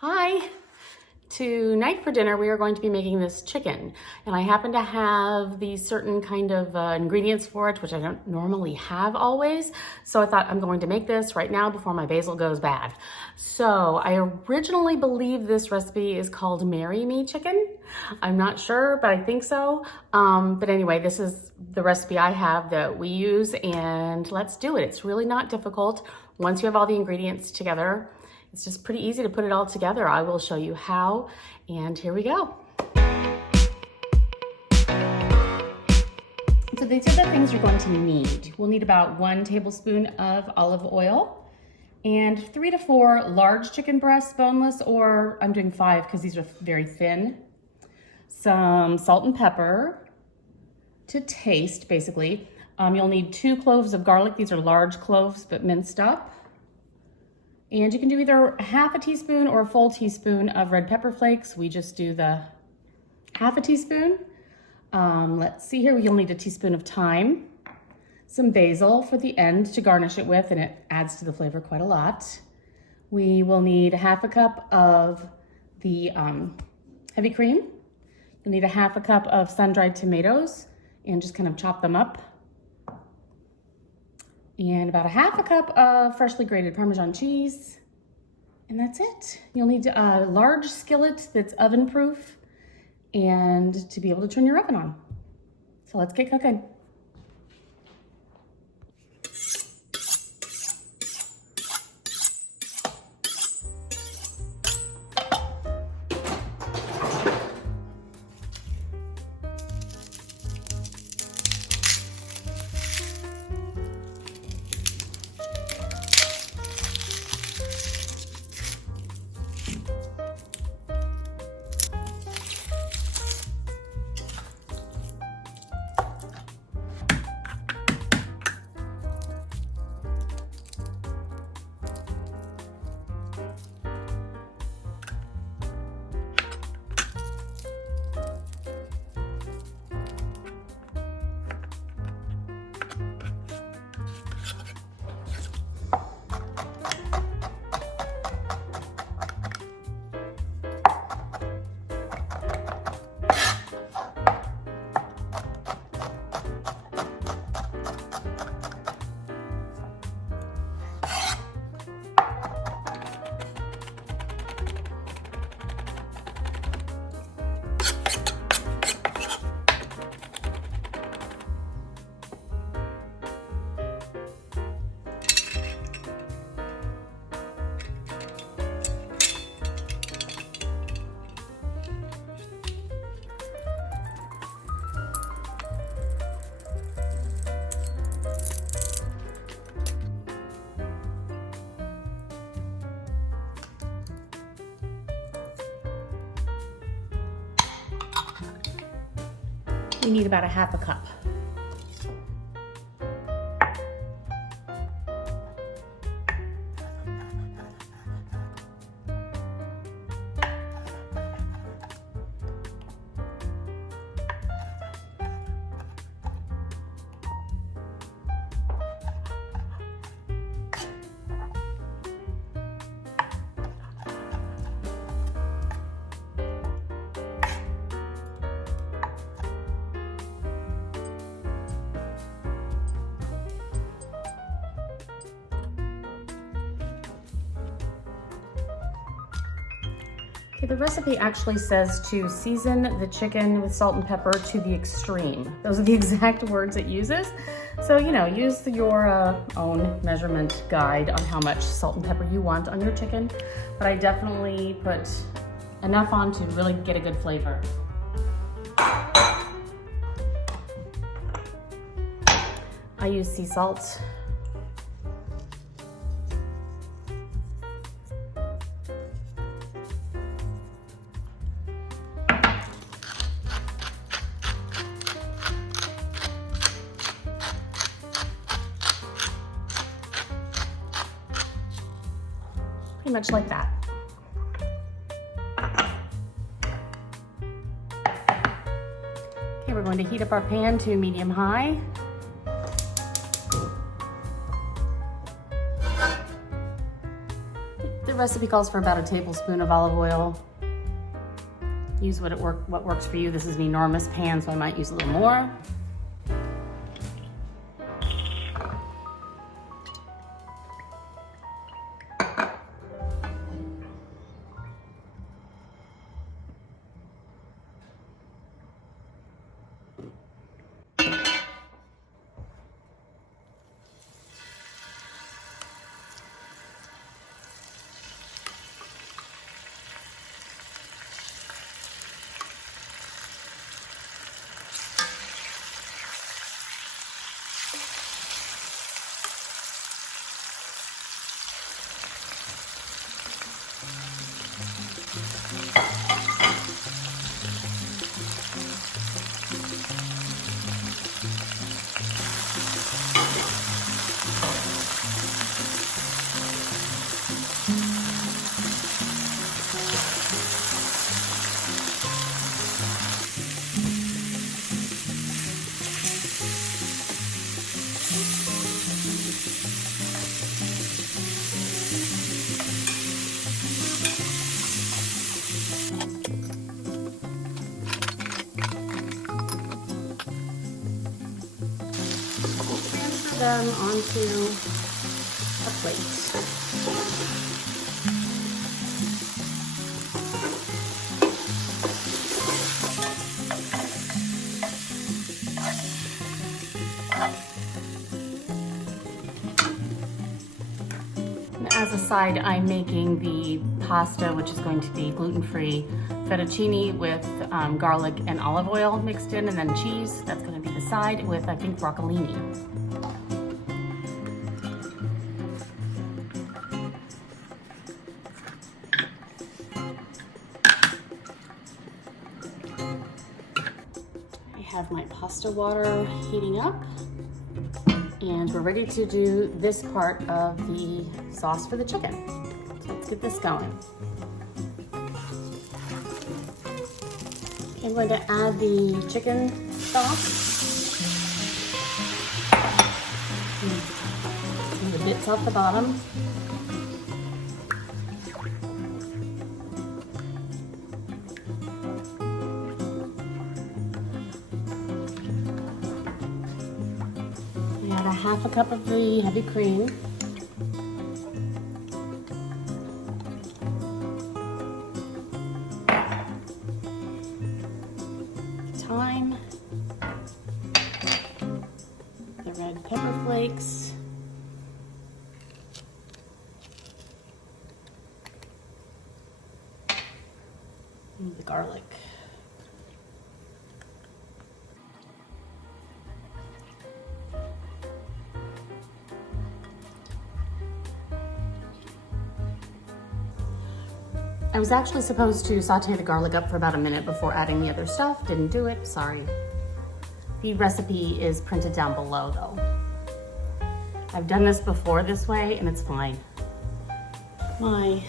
Hi! Tonight for dinner we are going to be making this chicken, and I happen to have these certain kind of ingredients for it, which I don't normally have always, so I thought I'm going to make this right now before my basil goes bad. So I originally believe this recipe is called Marry Me Chicken. I'm not sure, but I think so. But anyway, this is the recipe I have that we use, and let's do it. It's really not difficult once you have all the ingredients together. It's just pretty easy to put it all together. I will show you how, and here we go. So these are the things you're going to need. We'll need about 1 tablespoon of olive oil and 3 to 4 large chicken breasts, boneless, or I'm doing 5 because these are very thin. Some salt and pepper to taste, basically. You'll need 2 cloves of garlic. These are large cloves, but minced up. And you can do either half a teaspoon or a full teaspoon of red pepper flakes. We just do the half a teaspoon. Let's see here, you'll need a teaspoon of thyme, some basil for the end to garnish it with, and it adds to the flavor quite a lot. We will need half a cup of the heavy cream. You'll need a half a cup of sun-dried tomatoes and just kind of chop them up. And about a half a cup of freshly grated Parmesan cheese. And that's it. You'll need a large skillet that's oven proof and to be able to turn your oven on. So let's get cooking. You need about a half a cup. Okay, the recipe actually says to season the chicken with salt and pepper to the extreme. Those are the exact words it uses. So, you know, use your own measurement guide on how much salt and pepper you want on your chicken. But I definitely put enough on to really get a good flavor. I use sea salt. Pretty much like that. Okay, we're going to heat up our pan to medium-high. The recipe calls for about a tablespoon of olive oil. Use what works for you. This is an enormous pan, so I might use a little more. Them onto a plate. And as a side, I'm making the pasta, which is going to be gluten-free fettuccine with garlic and olive oil mixed in, and then cheese. That's going to be the side with, I think, broccolini. I have my pasta water heating up, and we're ready to do this part of the sauce for the chicken. So let's get this going. I'm going to add the chicken stock and the bits off the bottom. Add a half a cup of the heavy cream. Thyme. The red pepper flakes. And the garlic. I was actually supposed to saute the garlic up for about a minute before adding the other stuff. Didn't do it, sorry. The recipe is printed down below though. I've done this before this way and it's fine. My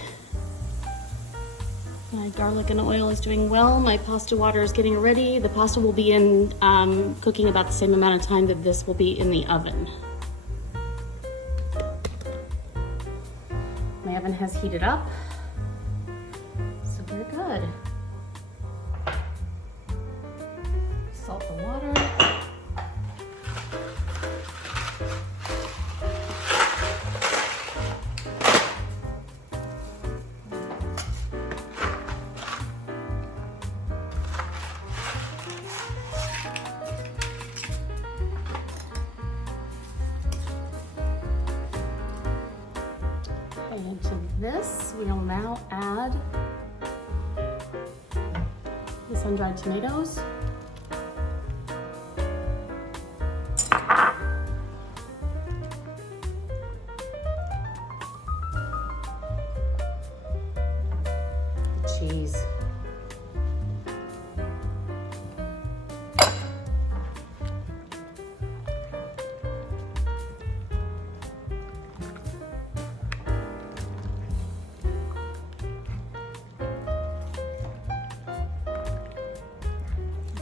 garlic and oil is doing well. My pasta water is getting ready. The pasta will be in cooking about the same amount of time that this will be in the oven. My oven has heated up. We're good. Salt the water. And to this, we will now add the sun-dried tomatoes. Cheese.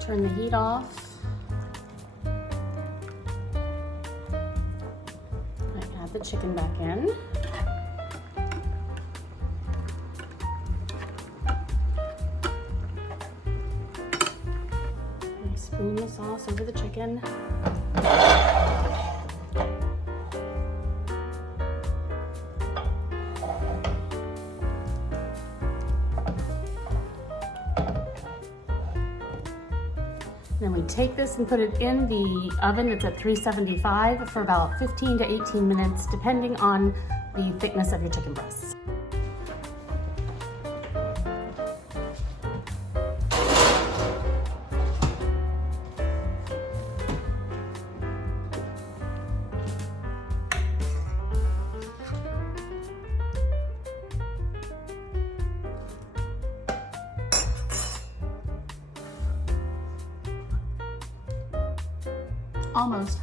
Turn the heat off. I add the chicken back in. pouring the sauce over the chicken. Then we take this and put it in the oven that's at 375 for about 15 to 18 minutes, depending on the thickness of your chicken breasts. Almost.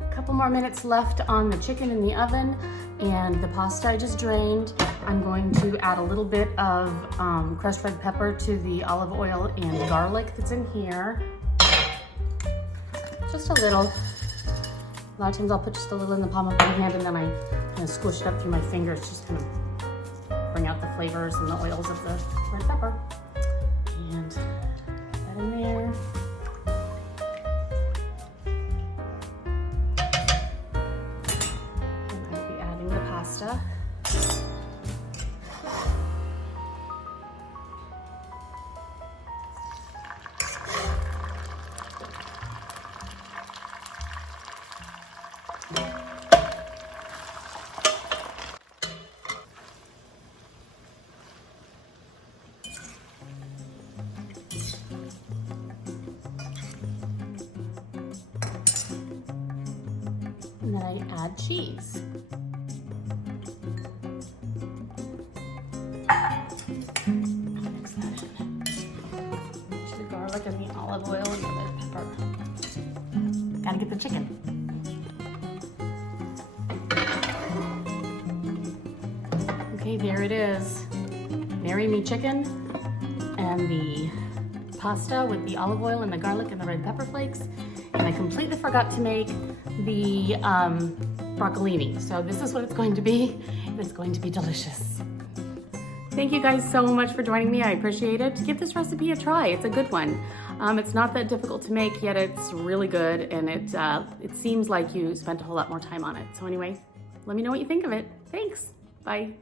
A couple more minutes left on the chicken in the oven, and the pasta I just drained. I'm going to add a little bit of crushed red pepper to the olive oil and garlic that's in here. Just a little. A lot of times I'll put just a little in the palm of my hand and then I kind of squish it up through my fingers, just kind of bring out the flavors and the oils of the red pepper. And put that in there. Pasta. And then I add cheese. Mix that in. The garlic and the olive oil and the red pepper. Gotta get the chicken. Okay, there it is. Marry me chicken and the pasta with the olive oil and the garlic and the red pepper flakes. And I completely forgot to make the broccolini. So this is what it's going to be. It's going to be delicious. Thank you guys so much for joining me. I appreciate it. Give this recipe a try. It's a good one. It's not that difficult to make, yet it's really good, and it seems like you spent a whole lot more time on it. So anyway, let me know what you think of it. Thanks. Bye.